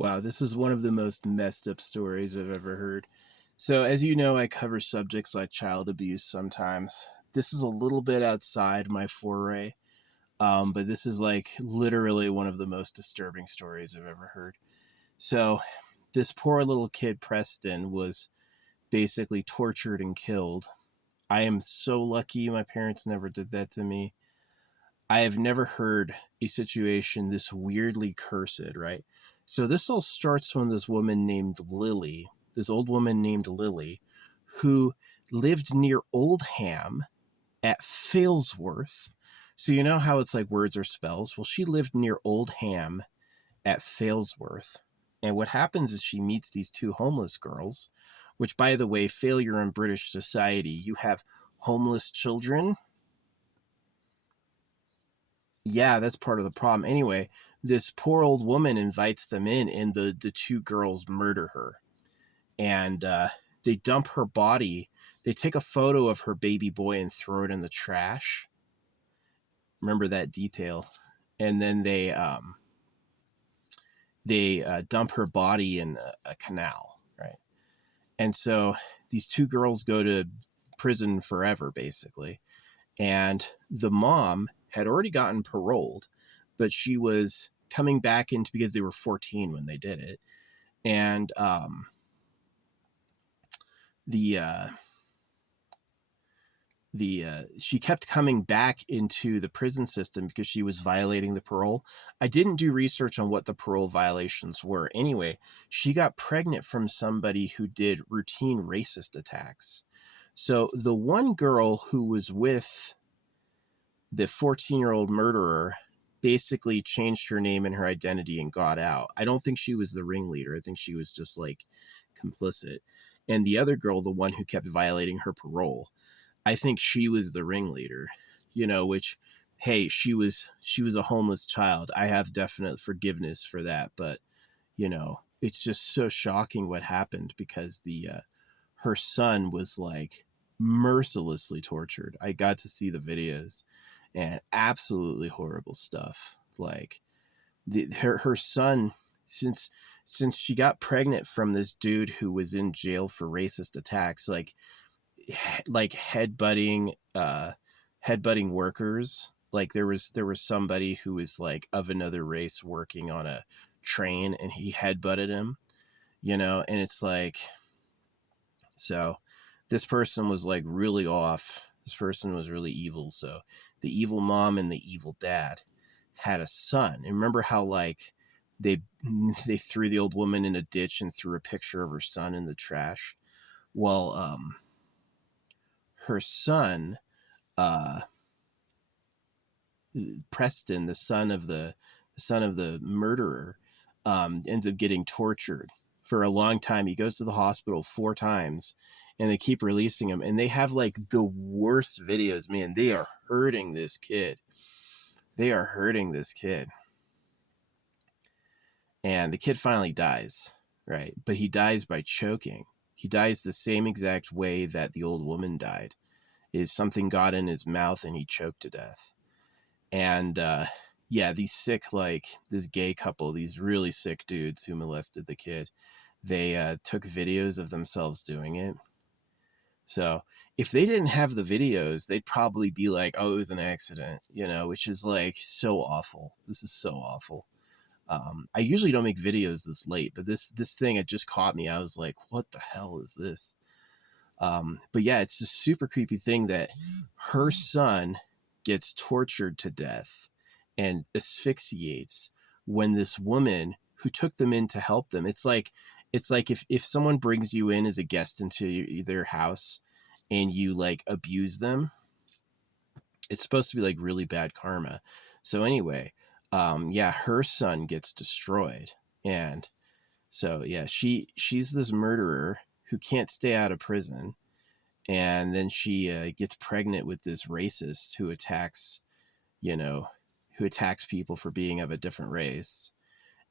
Wow, this is one of the most messed up stories I've ever heard. So, as you know, I cover subjects like child abuse sometimes. This is a little bit outside my foray, but this is like literally one of the most disturbing stories I've ever heard. So, this poor little kid, Preston, was basically tortured and killed. I am so lucky my parents never did that to me. I have never heard a situation this weirdly cursed, right? So this all starts from this woman named Lily, this old woman named Lily, who lived near Oldham at Failsworth. So you know how it's like words are spells? Well, she lived near Oldham at Failsworth. And what happens is she meets these two homeless girls, which, by the way, failure in British society. You have homeless children. Yeah, that's part of the problem. Anyway, this poor old woman invites them in, and the two girls murder her. And they dump her body. They take a photo of her baby boy and throw it in the trash. Remember that detail. And then they dump her body in a canal, right? And so these two girls go to prison forever, basically. And the mom had already gotten paroled, but she was coming back into, because they were 14 when they did it. And the she kept coming back into the prison system because she was violating the parole. I didn't do research on what the parole violations were. Anyway, she got pregnant from somebody who did routine racist attacks. So the one girl who was with the 14-year-old murderer basically changed her name and her identity and got out. I don't think she was the ringleader. I think she was just like complicit. And the other girl, the one who kept violating her parole, I think she was the ringleader, which, hey, she was a homeless child. I have definite forgiveness for that. But, it's just so shocking what happened, because her son was like mercilessly tortured. I got to see the videos, and absolutely horrible stuff. Like her son, since she got pregnant from this dude who was in jail for racist attacks, like headbutting workers. Like there was somebody who was like of another race working on a train, and he headbutted him, and it's like, so this person was like really off. This person was really evil. So the evil mom and the evil dad had a son. And remember how like they threw the old woman in a ditch and threw a picture of her son in the trash? Well, her son, uh, Preston, the son of the murderer, ends up getting tortured for a long time. He goes to the hospital 4 times, and they keep releasing him. And they have like the worst videos. Man, they are hurting this kid. They are hurting this kid. And the kid finally dies, right? But he dies by choking. He dies the same exact way that the old woman died. Is something got in his mouth and he choked to death. And yeah, these sick, like this gay couple, these really sick dudes who molested the kid, they took videos of themselves doing it. So if they didn't have the videos, they'd probably be like, oh, it was an accident, which is like so awful. This is so awful. I usually don't make videos this late, but this thing, it just caught me. I was like, what the hell is this? But yeah, it's a super creepy thing that her son gets tortured to death and asphyxiates when this woman who took them in to help them, it's like if someone brings you in as a guest into their house and you like abuse them, it's supposed to be like really bad karma. So anyway, yeah, her son gets destroyed. And so yeah, she's this murderer who can't stay out of prison. And then she gets pregnant with this racist who attacks people for being of a different race.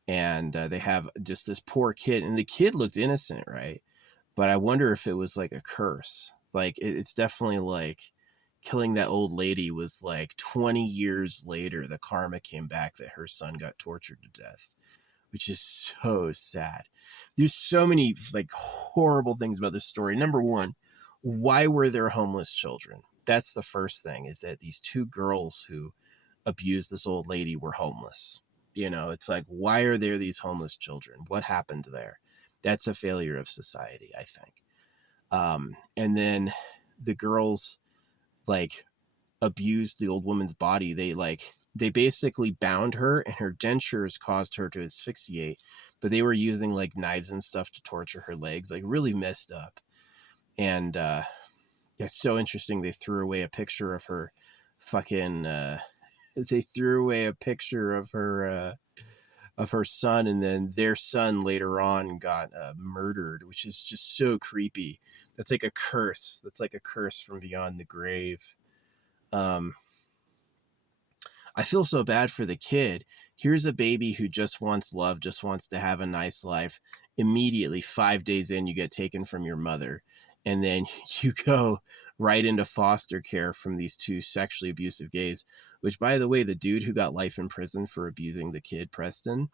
And they have just this poor kid, and the kid looked innocent, right? But I wonder if it was like a curse. Like it's definitely like killing that old lady was like 20 years later, the karma came back that her son got tortured to death, which is so sad. There's so many like horrible things about this story. Number one, why were there homeless children? That's the first thing, is that these two girls who abused this old lady were homeless. You know, it's like, why are there these homeless children? What happened there? That's a failure of society, I think. And then the girls like abused the old woman's body. They basically bound her, and her dentures caused her to asphyxiate, but they were using like knives and stuff to torture her legs, like really messed up. And it's so interesting. They threw away a picture of her fucking they threw away a picture of her son, and then their son later on got murdered, which is just so creepy. That's like a curse. That's like a curse from beyond the grave. I feel so bad for the kid. Here's a baby who just wants love, just wants to have a nice life. Immediately, 5 days in, you get taken from your mother. And then you go right into foster care from these two sexually abusive gays, which, by the way, the dude who got life in prison for abusing the kid, Preston,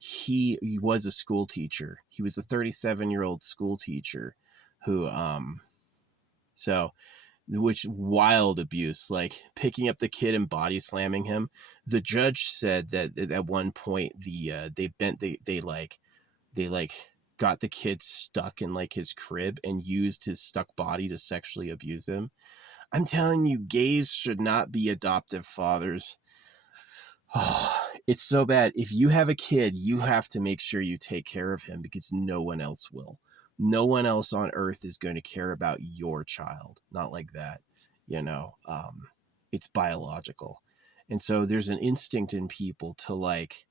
he was a school teacher. He was a 37-year-old school teacher who, which wild abuse, like picking up the kid and body slamming him. The judge said that at one point they got the kid stuck in like his crib and used his stuck body to sexually abuse him. I'm telling you, gays should not be adoptive fathers. Oh, it's so bad. If you have a kid, you have to make sure you take care of him, because no one else will. No one else on earth is going to care about your child. Not like that, you know. It's biological. And so there's an instinct in people to like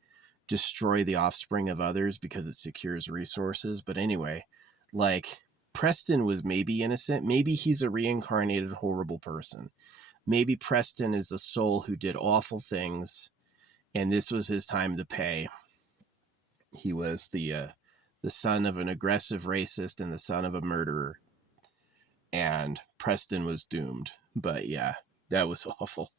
destroy the offspring of others because it secures resources. But anyway, like Preston was maybe innocent. Maybe he's a reincarnated horrible person. Maybe Preston is a soul who did awful things, and this was his time to pay. He was the son of an aggressive racist and the son of a murderer, and Preston was doomed. But yeah, that was awful.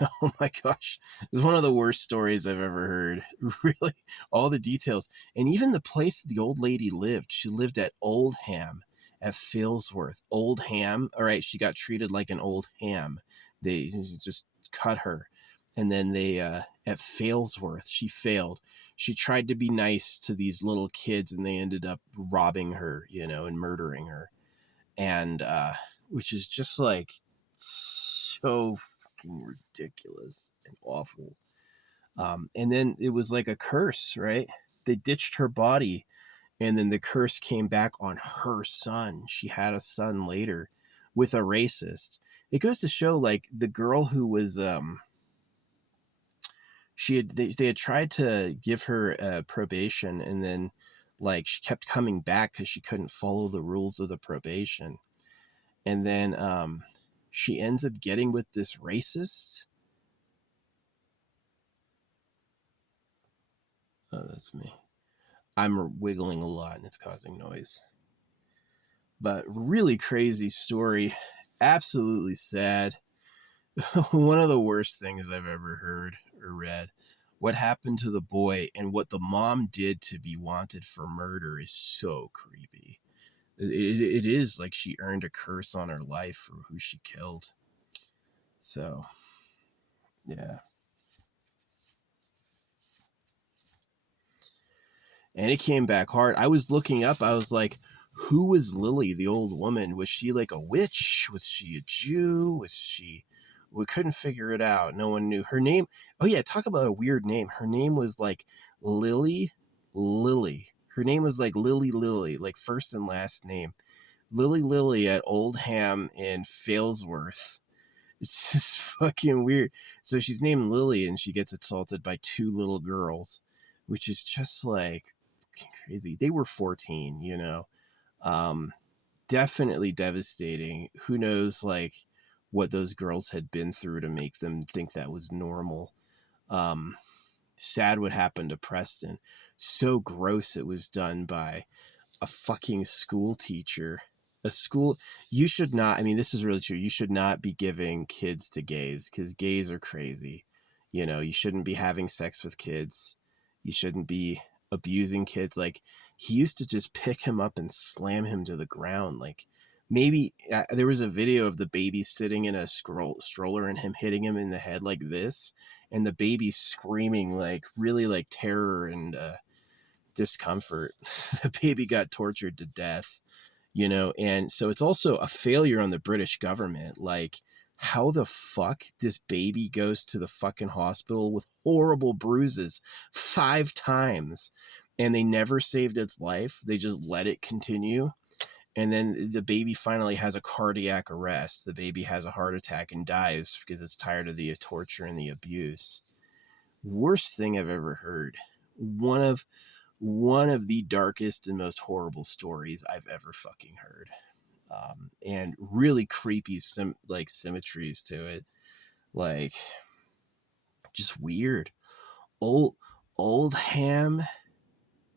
Oh my gosh, it was one of the worst stories I've ever heard. Really, all the details, and even the place the old lady lived. She lived at Oldham at Failsworth. Oldham. All right, she got treated like an old ham. They just cut her. And then they, at Failsworth, she failed. She tried to be nice to these little kids, and they ended up robbing her, you know, and murdering her. And, which is just like so fucking ridiculous and awful. And then it was like a curse, right? They ditched her body, and then the curse came back on her son. She had a son later with a racist. It goes to show, like, the girl who was, they had tried to give her probation, and then like she kept coming back because she couldn't follow the rules of the probation. And then she ends up getting with this racist. Oh, that's me. I'm wiggling a lot and it's causing noise. But really crazy story. Absolutely sad. One of the worst things I've ever heard or read. What happened to the boy and what the mom did to be wanted for murder is so creepy. It is like she earned a curse on her life for who she killed. So, yeah. And it came back hard. I was looking up, I was like, who was Lily, the old woman? Was she like a witch? Was she a Jew? We couldn't figure it out. No one knew her name. Oh yeah, talk about a weird name. Her name was like Lily. Her name was like Lily, like first and last name. Lily at Oldham in Failsworth. It's just fucking weird. So she's named Lily, and she gets assaulted by two little girls, which is just like crazy. They were 14, you know. Definitely devastating. Who knows, like, what those girls had been through to make them think that was normal. Sad what happened to Preston. So gross it was done by a fucking school teacher. You should not, I mean, this is really true. You should not be giving kids to gays, because gays are crazy. You know, you shouldn't be having sex with kids. You shouldn't be abusing kids. Like, he used to just pick him up and slam him to the ground. Like, maybe there was a video of the baby sitting in a stroller and him hitting him in the head like this, and the baby screaming like really like terror and discomfort. The baby got tortured to death, you know. And so it's also a failure on the British government. Like, how the fuck this baby goes to the fucking hospital with horrible bruises 5 times and they never saved its life. They just let it continue. And then the baby finally has a cardiac arrest. The baby has a heart attack and dies because it's tired of the torture and the abuse. Worst thing I've ever heard. One of the darkest and most horrible stories I've ever fucking heard. And really creepy symmetries to it. Like, just weird. Oldham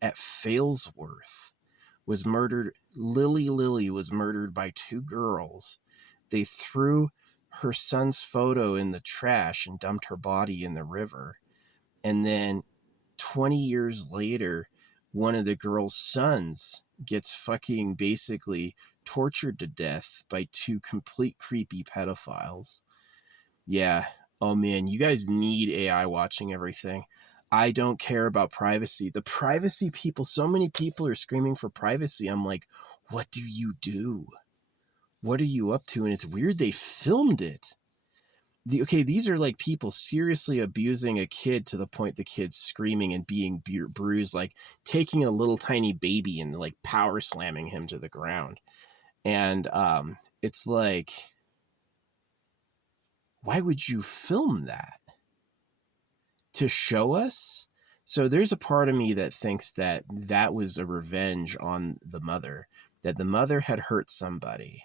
at Failsworth was murdered. Lily was murdered by 2 girls. They threw her son's photo in the trash and dumped her body in the river. And then 20 years later, one of the girl's sons gets fucking basically tortured to death by 2 complete creepy pedophiles. Yeah. Oh man, you guys need AI watching everything. I don't care about privacy. The privacy people, so many people are screaming for privacy. I'm like, what do you do? What are you up to? And it's weird they filmed it. Okay, these are like people seriously abusing a kid to the point the kid's screaming and being bruised, like taking a little tiny baby and like power slamming him to the ground. And it's like, why would you film that? To show us? So there's a part of me that thinks that that was a revenge on the mother, that the mother had hurt somebody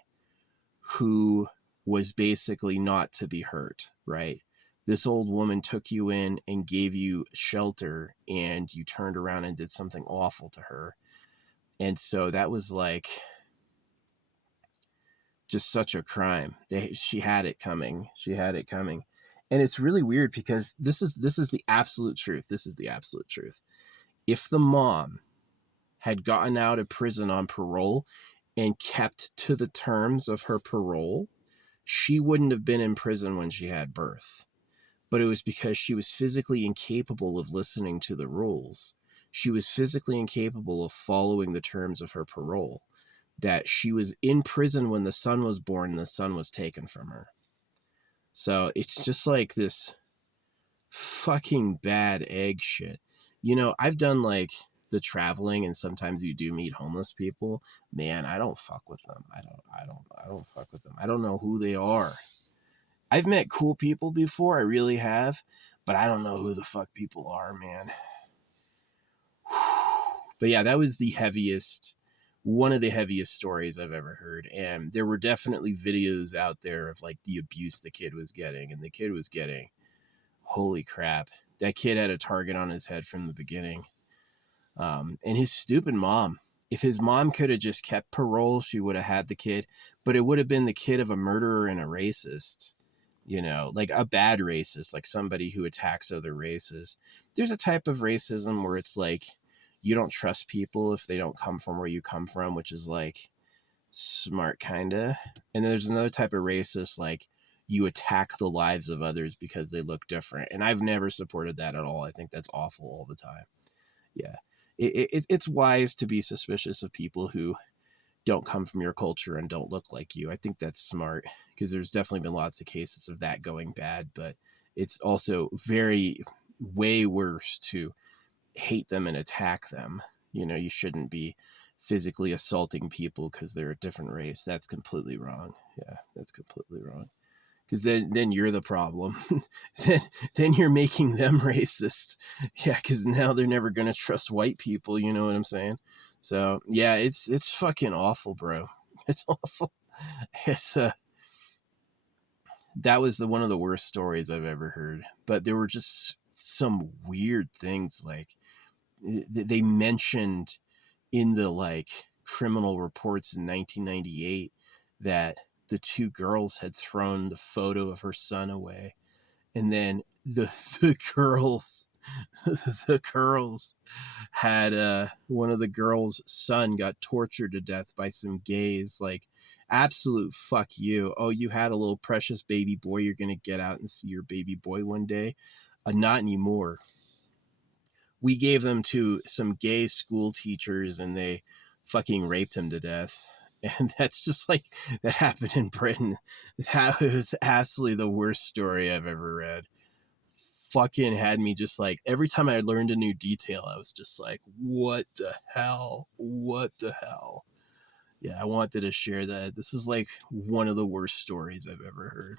who was basically not to be hurt, right? This old woman took you in and gave you shelter, and you turned around and did something awful to her. And so that was like just such a crime. She had it coming. She had it coming. And it's really weird because this is the absolute truth. This is the absolute truth. If the mom had gotten out of prison on parole and kept to the terms of her parole, she wouldn't have been in prison when she had birth. But it was because she was physically incapable of listening to the rules. She was physically incapable of following the terms of her parole. That she was in prison when the son was born and the son was taken from her. So it's just like this fucking bad egg shit. You know, I've done like the traveling, and sometimes you do meet homeless people. Man, I don't fuck with them. I don't fuck with them. I don't know who they are. I've met cool people before, I really have, but I don't know who the fuck people are, man. But yeah, that was one of the heaviest stories I've ever heard. And there were definitely videos out there of like the abuse the kid was getting, and the kid was getting, holy crap. That kid had a target on his head from the beginning. And his stupid mom, if his mom could have just kept parole, she would have had the kid, but it would have been the kid of a murderer and a racist, you know, like a bad racist, like somebody who attacks other races. There's a type of racism where it's like, you don't trust people if they don't come from where you come from, which is like smart kinda. And then there's another type of racist, like you attack the lives of others because they look different. And I've never supported that at all. I think that's awful all the time. Yeah. It's wise to be suspicious of people who don't come from your culture and don't look like you. I think that's smart, because there's definitely been lots of cases of that going bad, but it's also way worse to hate them and attack them. You know, you shouldn't be physically assaulting people because they're a different race. That's completely wrong. Yeah, that's completely wrong. Because then you're the problem. then you're making them racist. Yeah, because now they're never going to trust white people. You know what I'm saying? So, yeah, it's fucking awful, bro. It's awful. It's that was one of the worst stories I've ever heard. But there were just some weird things, like they mentioned in the like criminal reports in 1998 that the 2 girls had thrown the photo of her son away. And then the girls, the girls had one of the girls' son got tortured to death by some gays. Like, absolute fuck you. Oh, you had a little precious baby boy. You're gonna get out and see your baby boy one day. Not anymore. We gave them to some gay school teachers, and they fucking raped him to death. And that's just like, that happened in Britain. That was absolutely the worst story I've ever read. Fucking had me just like, every time I learned a new detail, I was just like, what the hell? What the hell? Yeah, I wanted to share that. This is like one of the worst stories I've ever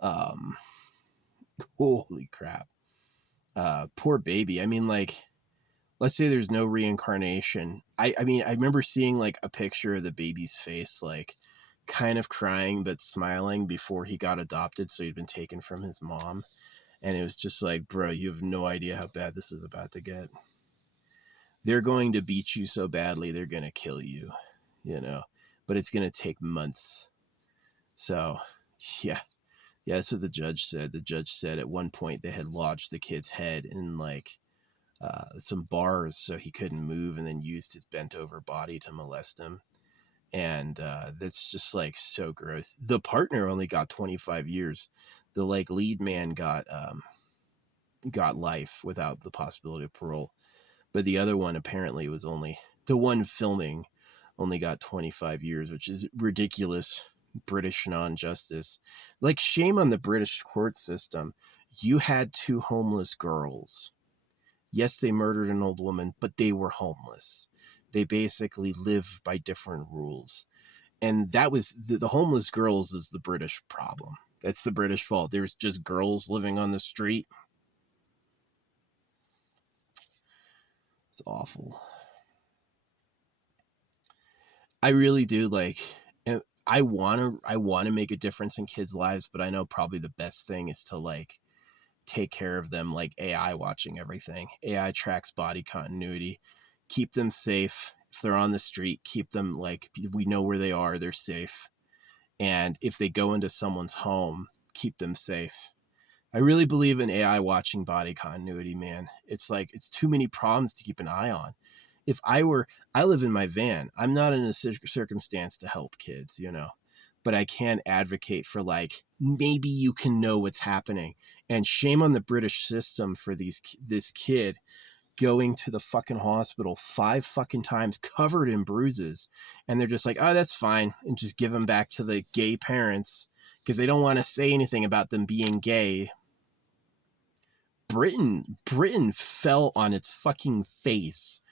heard. Holy crap. Poor baby. I mean, like, let's say there's no reincarnation. I mean, I remember seeing like a picture of the baby's face, like kind of crying but smiling before he got adopted. So he'd been taken from his mom. And it was just like, bro, you have no idea how bad this is about to get. They're going to beat you so badly, they're going to kill you, you know, but it's going to take months. So, yeah. Yeah, that's what the judge said. The judge said at one point they had lodged the kid's head in like some bars so he couldn't move, and then used his bent over body to molest him. And that's just like so gross. The partner only got 25 years. The like lead man got life without the possibility of parole. But the other one apparently was only, the one filming only got 25 years, which is ridiculous British non-justice. Like, shame on the British court system. You had two homeless girls. Yes, they murdered an old woman, but they were homeless. They basically live by different rules. And that was, the homeless girls is the British problem. That's the British fault. There's just girls living on the street. It's awful. I really do like, I want to make a difference in kids' lives, but I know probably the best thing is to like take care of them, like AI watching everything. AI tracks body continuity, keep them safe. If they're on the street, keep them, like, we know where they are, they're safe. And if they go into someone's home, keep them safe. I really believe in AI watching body continuity, man. It's like, it's too many problems to keep an eye on. If I live in my van. I'm not in a circumstance to help kids, you know, but I can advocate for, like, maybe you can know what's happening. And shame on the British system for this kid going to the fucking hospital 5 fucking times covered in bruises. And they're just like, oh, that's fine. And just give him back to the gay parents because they don't want to say anything about them being gay. Britain fell on its fucking face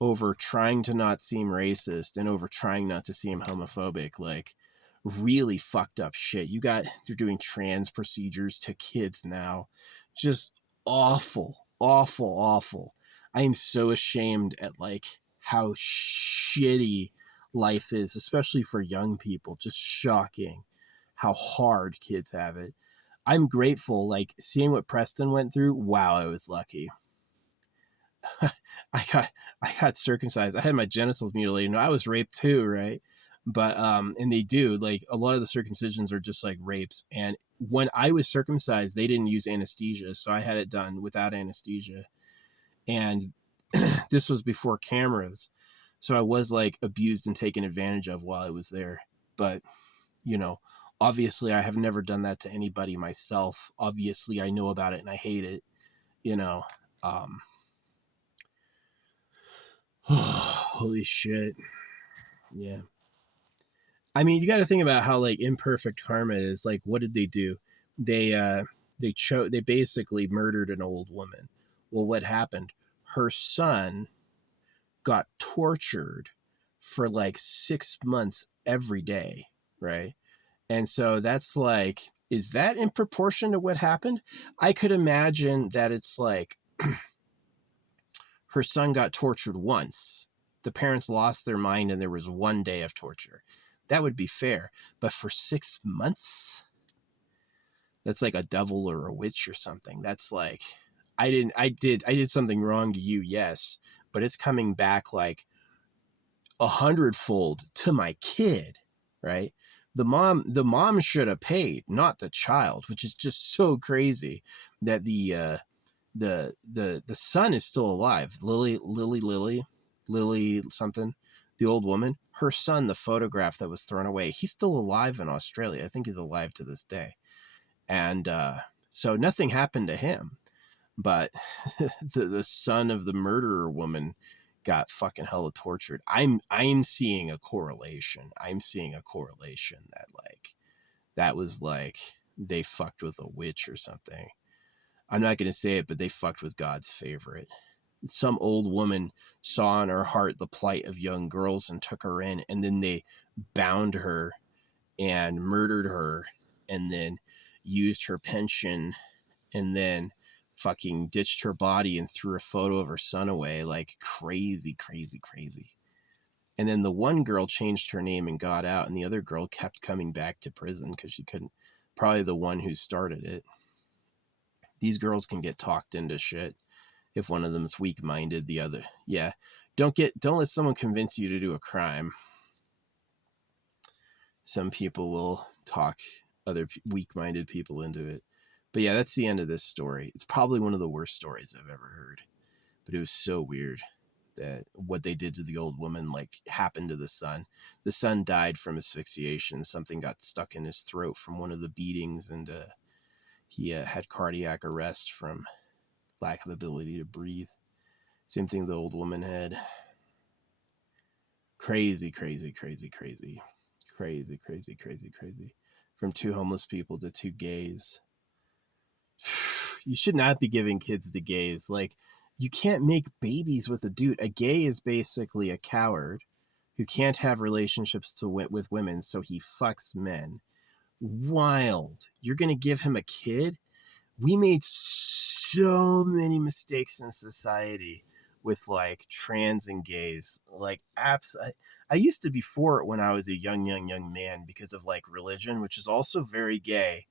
over trying to not seem racist and over trying not to seem homophobic. Like, really fucked up shit. They're doing trans procedures to kids now. Just awful, awful, awful. I am so ashamed at like how shitty life is, especially for young people. Just shocking how hard kids have it. I'm grateful, like, seeing what Preston went through. Wow, I was lucky. I got circumcised. I had my genitals mutilated. I was raped too, right? But and they do, like, a lot of the circumcisions are just like rapes. And when I was circumcised, they didn't use anesthesia, so I had it done without anesthesia. And this was before cameras, so I was like abused and taken advantage of while I was there. But, you know, obviously I have never done that to anybody myself. Obviously I know about it and I hate it, you know. Holy shit. Yeah. I mean, you got to think about how like imperfect karma is. Like, what did they do? They basically murdered an old woman. Well, what happened? Her son got tortured for like 6 months every day, right? And so that's like, is that in proportion to what happened? I could imagine that it's like her son got tortured once. The parents lost their mind and there was 1 day of torture. That would be fair. But for 6 months, that's like a devil or a witch or something. That's like, I did something wrong to you, yes, but it's coming back like 100-fold to my kid, right? The mom should have paid, not the child, which is just so crazy that the son is still alive. Lily something, the old woman, her son, the photograph that was thrown away, he's still alive in Australia. I think he's alive to this day. And so nothing happened to him, but the son of the murderer woman got fucking hella tortured. I'm seeing a correlation. I'm seeing a correlation that like that was like they fucked with a witch or something. I'm not going to say it, but they fucked with God's favorite. Some old woman saw in her heart the plight of young girls and took her in, and then they bound her and murdered her, and then used her pension, and then fucking ditched her body and threw a photo of her son away. Like crazy, crazy, crazy. And then the one girl changed her name and got out, and the other girl kept coming back to prison because she couldn't. Probably the one who started it. These girls can get talked into shit if one of them is weak-minded. The other, yeah, don't let someone convince you to do a crime. Some people will talk other weak-minded people into it. But yeah, that's the end of this story. It's probably one of the worst stories I've ever heard. But it was so weird that what they did to the old woman like happened to the son. The son died from asphyxiation. Something got stuck in his throat from one of the beatings, and he had cardiac arrest from lack of ability to breathe. Same thing the old woman had. Crazy, crazy, crazy, crazy. Crazy, crazy, crazy, crazy. From 2 homeless people to 2 gays. You should not be giving kids to gays. Like, you can't make babies with a dude. A gay is basically a coward who can't have relationships with women, so he fucks men. Wild. You're going to give him a kid? We made so many mistakes in society with like trans and gays. Like, I used to be for it when I was a young man because of like religion, which is also very gay.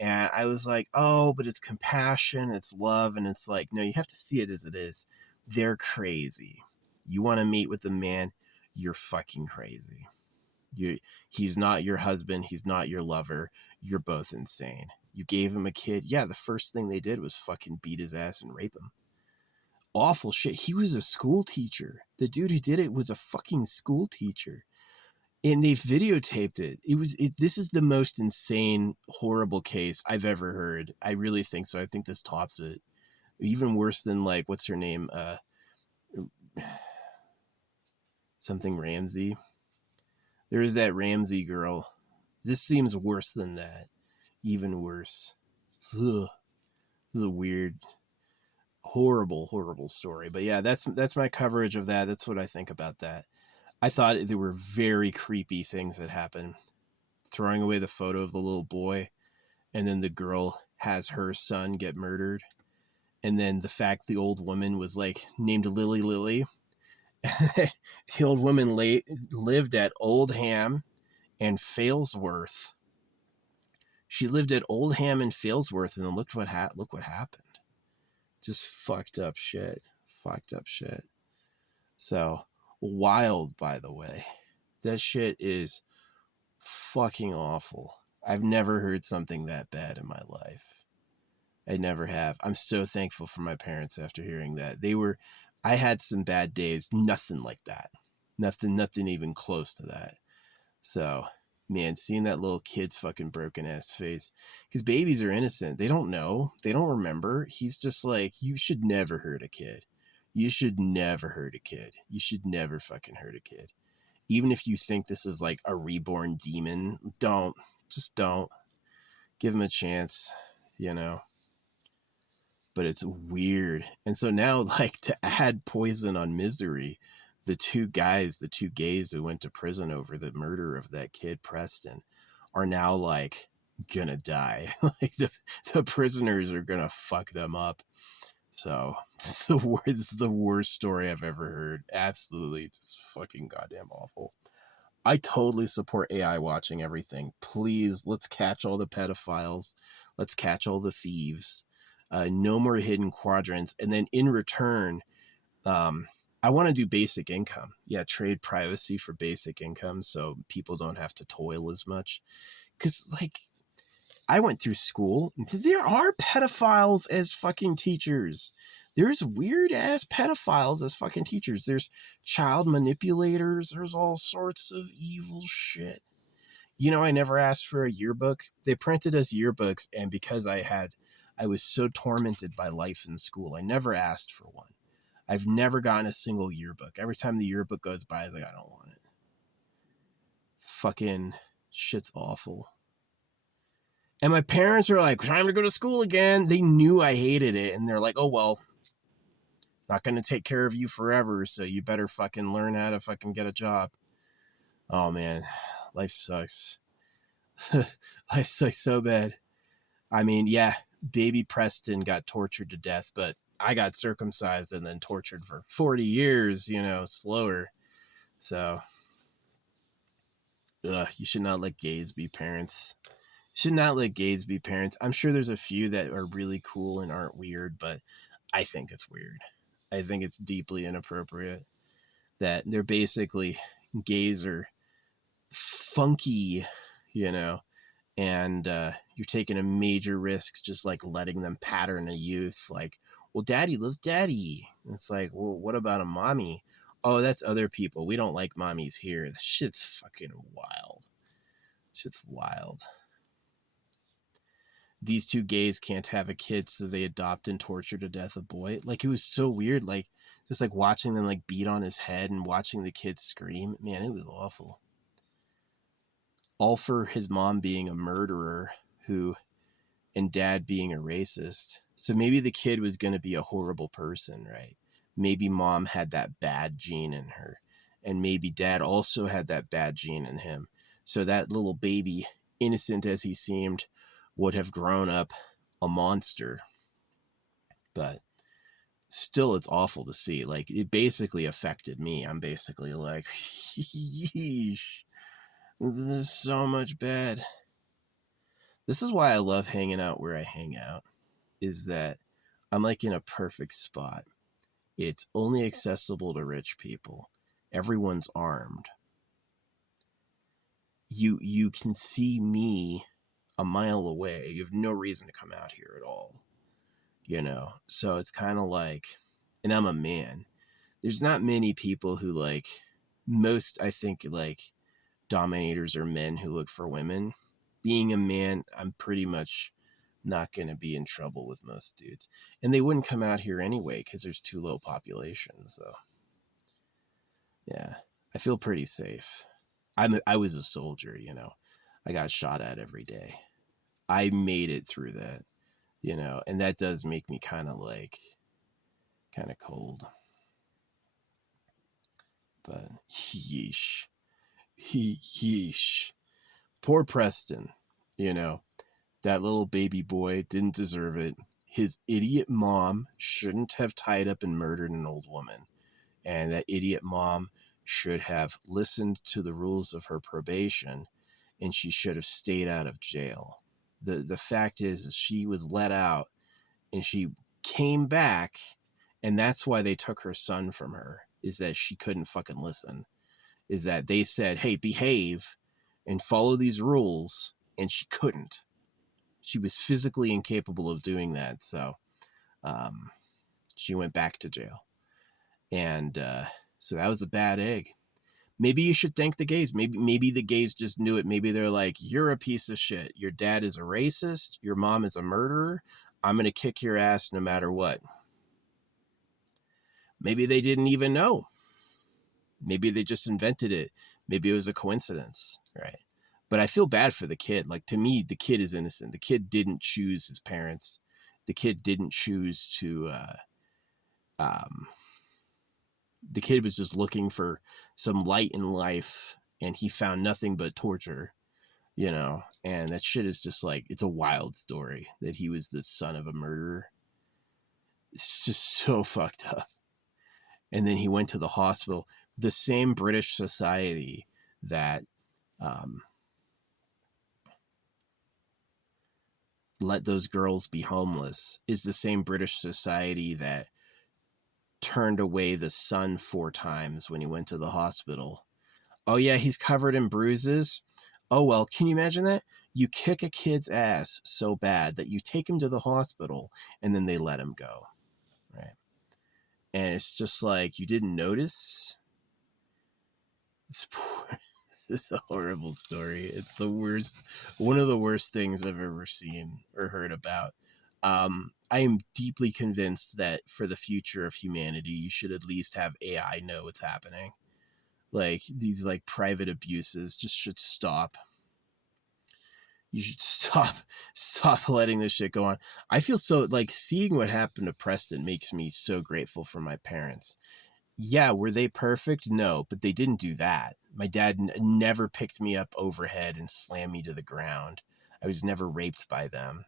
And I was like, oh, but it's compassion, it's love. And it's like, no, you have to see it as it is. They're crazy. You want to meet with a man, you're fucking crazy. He's not your husband. He's not your lover. You're both insane. You gave him a kid. Yeah, the first thing they did was fucking beat his ass and rape him. Awful shit. He was a school teacher. The dude who did it was a fucking school teacher. And they videotaped it. This is the most insane, horrible case I've ever heard. I really think so. I think this tops it. Even worse than like, what's her name? Something Ramsey. There is that Ramsey girl. This seems worse than that. Even worse. Ugh. This is a weird, horrible, horrible story. But yeah, that's my coverage of that. That's what I think about that. I thought there were very creepy things that happened. Throwing away the photo of the little boy, and then the girl has her son get murdered. And then the fact the old woman was like named Lily. The old woman lived at Oldham and Failsworth. She lived at Oldham and Failsworth, and then look what happened. Just fucked up shit. So wild, by the way. That shit is fucking awful. I've never heard something that bad in my life. I never have. I'm so thankful for my parents after hearing that. I had some bad days, nothing like that. Nothing even close to that. So, man, seeing that little kid's fucking broken ass face, because babies are innocent. They don't know. They don't remember. He's just like, you should never hurt a kid. You should never hurt a kid. You should never fucking hurt a kid. Even if you think this is like a reborn demon, don't. Just don't. Give him a chance, you know. But it's weird. And so now, like, to add poison on misery, the two gays who went to prison over the murder of that kid, Preston, are now, like, gonna die. Like, the prisoners are gonna fuck them up. So, it's the worst story I've ever heard. Absolutely just fucking goddamn awful. I totally support AI watching everything. Please, let's catch all the pedophiles. Let's catch all the thieves. No more hidden quadrants. And then in return, I want to do basic income. Yeah, trade privacy for basic income so people don't have to toil as much. Because, like, I went through school. There are pedophiles as fucking teachers. There's weird ass pedophiles as fucking teachers. There's child manipulators. There's all sorts of evil shit. You know, I never asked for a yearbook. They printed us yearbooks, and because I was so tormented by life in school, I never asked for one. I've never gotten a single yearbook. Every time the yearbook goes by, I was like, I don't want it. Fucking shit's awful. And my parents are like, time to go to school again. They knew I hated it. And they're like, oh, well, not going to take care of you forever. So you better fucking learn how to fucking get a job. Oh, man. Life sucks. Life sucks so bad. I mean, yeah, baby Preston got tortured to death, but I got circumcised and then tortured for 40 years, you know, slower. So, you should not let gays be parents. Should not let gays be parents. I'm sure there's a few that are really cool and aren't weird, but I think it's weird. I think it's deeply inappropriate that they're basically, gays are funky, you know, and you're taking a major risk just like letting them pattern a youth. Like, well, daddy loves daddy. It's like, well, what about a mommy? Oh, that's other people. We don't like mommies here. This shit's fucking wild. Shit's wild. These two gays can't have a kid, so they adopt and torture to death a boy. Like, it was so weird. Like, just like watching them like beat on his head and watching the kid scream. Man, it was awful. All for his mom being a murderer and dad being a racist. So maybe the kid was going to be a horrible person, right? Maybe mom had that bad gene in her, and maybe dad also had that bad gene in him. So that little baby, innocent as he seemed, would have grown up a monster. But still, it's awful to see. Like, it basically affected me. I'm basically like, yeesh, this is so much bad. This is why I love hanging out where I hang out, is that I'm like in a perfect spot. It's only accessible to rich people. Everyone's armed. You can see me a mile away. You have no reason to come out here at all. You know? So it's kind of like, and I'm a man. There's not many people who like, most, I think, like, dominators are men who look for women. Being a man, I'm pretty much not going to be in trouble with most dudes. And they wouldn't come out here anyway because there's too low population. So, yeah, I feel pretty safe. I was a soldier, you know. I got shot at every day. I made it through that, you know, and that does make me kind of cold. But yeesh. Yeesh. Poor Preston, you know. That little baby boy didn't deserve it. His idiot mom shouldn't have tied up and murdered an old woman. And that idiot mom should have listened to the rules of her probation, and she should have stayed out of jail. The fact is she was let out and she came back, and that's why they took her son from her, is that she couldn't fucking listen. Is that they said, hey, behave and follow these rules, and she couldn't. She was physically incapable of doing that, so she went back to jail. And so that was a bad egg. Maybe you should thank the gays. Maybe the gays just knew it. Maybe they're like, you're a piece of shit. Your dad is a racist. Your mom is a murderer. I'm going to kick your ass no matter what. Maybe they didn't even know. Maybe they just invented it. Maybe it was a coincidence, right? But I feel bad for the kid. Like, to me, the kid is innocent. The kid didn't choose his parents. The kid didn't choose to, the kid was just looking for some light in life, and he found nothing but torture, you know? And that shit is just like, it's a wild story that he was the son of a murderer. It's just so fucked up. And then he went to the hospital. The same British society that, let those girls be homeless is the same British society that turned away the son 4 times when he went to the hospital. Oh yeah, he's covered in bruises. Oh well, can you imagine that? You kick a kid's ass so bad that you take him to the hospital and then they let him go, right? And it's just like, you didn't notice? It's poor. It's a horrible story. It's the worst, one of the worst things I've ever seen or heard about. I am deeply convinced that for the future of humanity, you should at least have AI know what's happening. Like, these like private abuses just should stop. You should stop letting this shit go on. I feel so, like, seeing what happened to Preston makes me so grateful for my parents. Yeah, were they perfect? No, but they didn't do that. My dad never picked me up overhead and slammed me to the ground. I was never raped by them,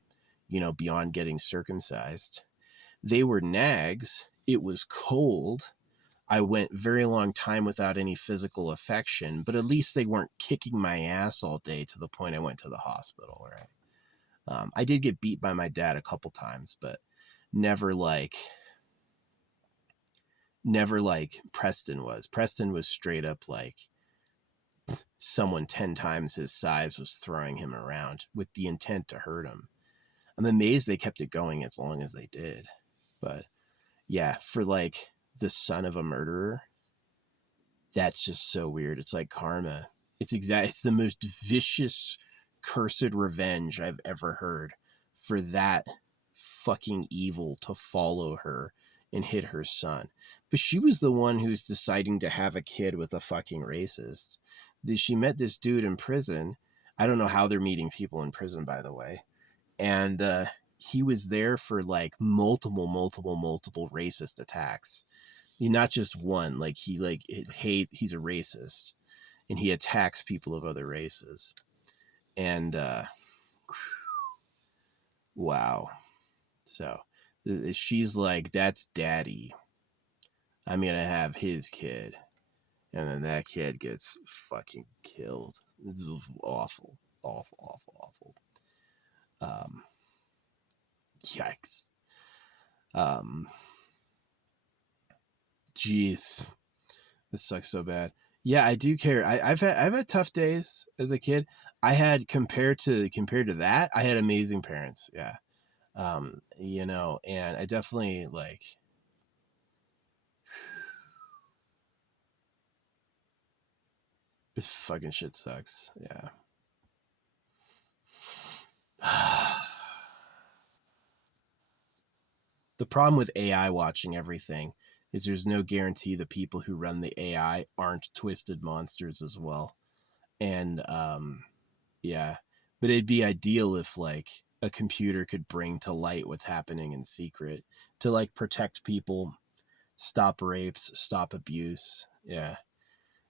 beyond getting circumcised. They were nags. It was cold. I went very long time without any physical affection, but at least they weren't kicking my ass all day to the point I went to the hospital, right? I did get beat by my dad a couple times, but never like Preston was. Preston was straight up like someone 10 times his size was throwing him around with the intent to hurt him. I'm amazed they kept it going as long as they did. But yeah, for like the son of a murderer, that's just so weird. It's like karma. It's the most vicious, cursed revenge I've ever heard for that fucking evil to follow her and hit her son. But she was the one who's deciding to have a kid with a fucking racist. She met this dude in prison. I don't know how they're meeting people in prison, by the way. And he was there for like multiple racist attacks. Not just one. Like, he's a racist, and he attacks people of other races. And wow. So she's like, that's daddy. I'm gonna have his kid. And then that kid gets fucking killed. This is awful. Awful. Yikes. Jeez. This sucks so bad. Yeah, I do care. I've had tough days as a kid. I had compared to that, I had amazing parents. Yeah. And I definitely like, this fucking shit sucks. Yeah. The problem with AI watching everything is there's no guarantee the people who run the AI aren't twisted monsters as well. And yeah, but it'd be ideal if like a computer could bring to light what's happening in secret to like protect people, stop rapes, stop abuse. Yeah.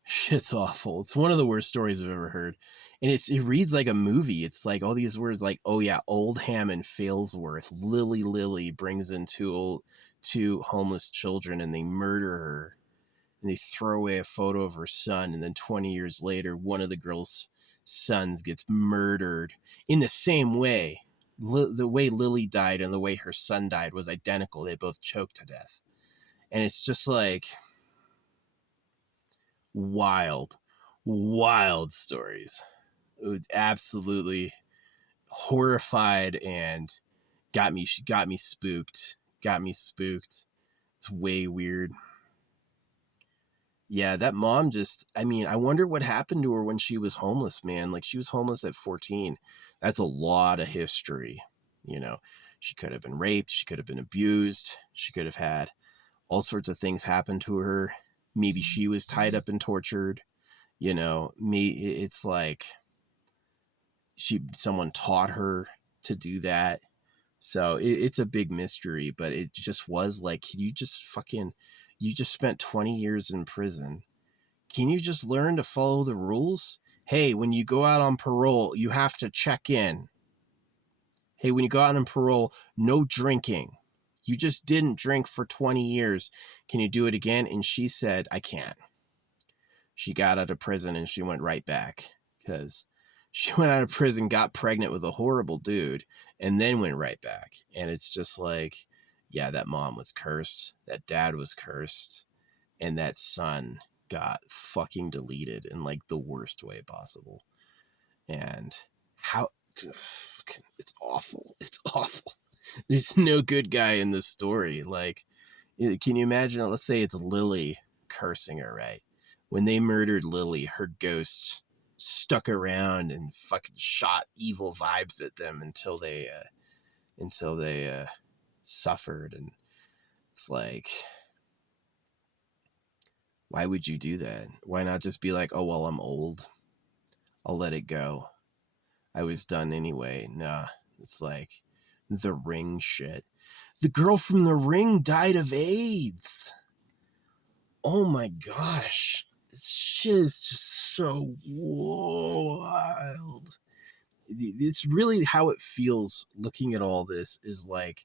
Shit's awful. It's one of the worst stories I've ever heard. And it reads like a movie. It's like all these words like, oh yeah, Oldham and Failsworth, Lily brings in two homeless children and they murder her. And they throw away a photo of her son. And then 20 years later, one of the girl's sons gets murdered in the same way. The way Lily died and the way her son died was identical. They both choked to death. And it's just like, wild stories. It was absolutely horrified and got me spooked. It's way weird. Yeah, that mom I wonder what happened to her when she was homeless, man. Like, she was homeless at 14. That's a lot of history. She could have been raped, she could have been abused, she could have had all sorts of things happen to her. Maybe she was tied up and tortured. It's like someone taught her to do that. So it's a big mystery, but it just was like, you just spent 20 years in prison. Can you just learn to follow the rules? Hey, when you go out on parole, you have to check in. Hey, when you go out on parole, no drinking. You just didn't drink for 20 years. Can you do it again? And she said, I can't. She got out of prison and she went right back, because she went out of prison, got pregnant with a horrible dude, and then went right back. And it's just like, yeah, that mom was cursed, that dad was cursed, and that son got fucking deleted in like the worst way possible. And how it's awful. It's awful. There's no good guy in this story. Like, can you imagine? Let's say it's Lily cursing her, right? When they murdered Lily, her ghost stuck around and fucking shot evil vibes at them until they suffered. And it's like, why would you do that? Why not just be like, oh well, I'm old, I'll let it go, I was done anyway? Nah, it's like The Ring shit. The girl from The Ring died of AIDS. Oh my gosh. This shit is just so wild. It's really how it feels looking at all this, is like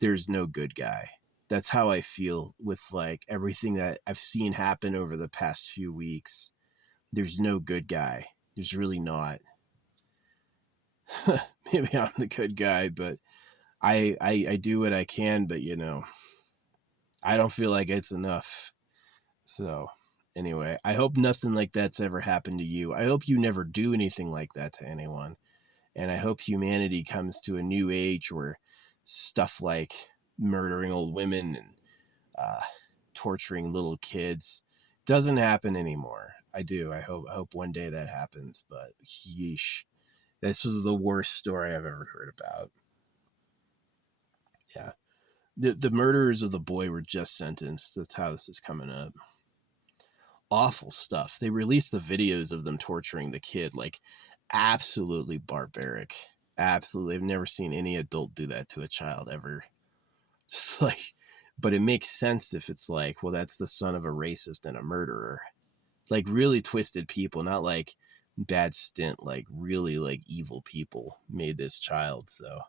there's no good guy. That's how I feel with like everything that I've seen happen over the past few weeks. There's no good guy. There's really not. Maybe I'm the good guy, but I do what I can, but you know, I don't feel like it's enough. So anyway, I hope nothing like that's ever happened to you. I hope you never do anything like that to anyone. And I hope humanity comes to a new age where stuff like murdering old women and torturing little kids doesn't happen anymore. I do. I hope one day that happens, but yeesh. This was the worst story I've ever heard about. Yeah. The murderers of the boy were just sentenced. That's how this is coming up. Awful stuff. They released the videos of them torturing the kid, like absolutely barbaric. Absolutely. I've never seen any adult do that to a child ever. Just like, but it makes sense if it's like, well, that's the son of a racist and a murderer. Like really twisted people, not like bad stint, like really like evil people made this child. So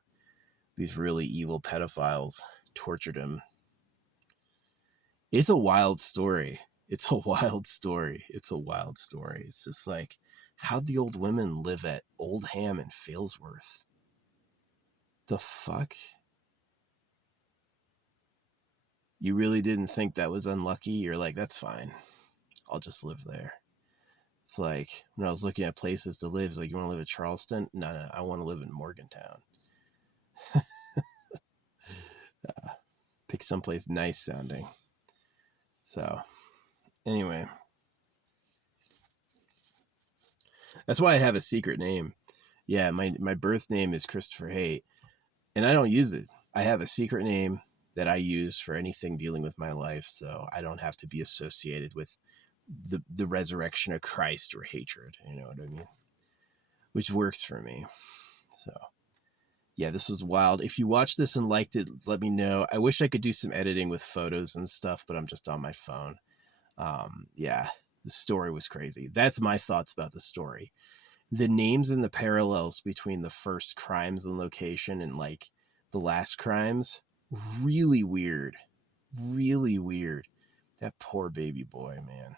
these really evil pedophiles tortured him. It's a wild story. It's a wild story. It's a wild story. It's just like, how'd the old women live at Oldham and Failsworth? The fuck? You really didn't think that was unlucky? You're like, that's fine, I'll just live there. It's like, when I was looking at places to live, it's like, you want to live at Charleston? No, I want to live in Morgantown. Pick someplace nice sounding. So, anyway. That's why I have a secret name. Yeah, my birth name is Christopher Haight, and I don't use it. I have a secret name that I use for anything dealing with my life, so I don't have to be associated with the resurrection of Christ or hatred. You know what I mean? Which works for me. So, yeah, this was wild. If you watched this and liked it, let me know. I wish I could do some editing with photos and stuff, but I'm just on my phone. Yeah, the story was crazy. That's my thoughts about the story. The names and the parallels between the first crimes and location and like the last crimes, really weird. Really weird. That poor baby boy, man.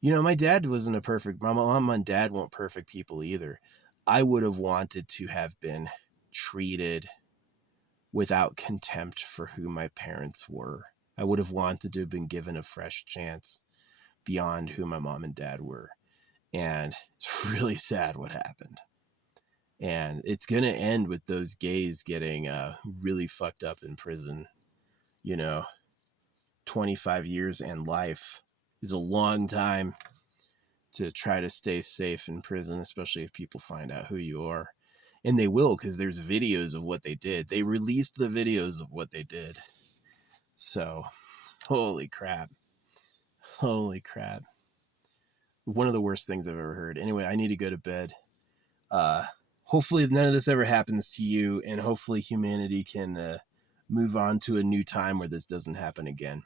You know, my dad wasn't a perfect, my mom and dad weren't perfect people either. I would have wanted to have been treated without contempt for who my parents were. I would have wanted to have been given a fresh chance beyond who my mom and dad were. And it's really sad what happened. And it's going to end with those gays getting really fucked up in prison. You know, 25 years and life is a long time to try to stay safe in prison, especially if people find out who you are. And they will, because there's videos of what they did. They released the videos of what they did. So, holy crap. Holy crap. One of the worst things I've ever heard. Anyway, I need to go to bed. Hopefully none of this ever happens to you, and hopefully humanity can move on to a new time where this doesn't happen again.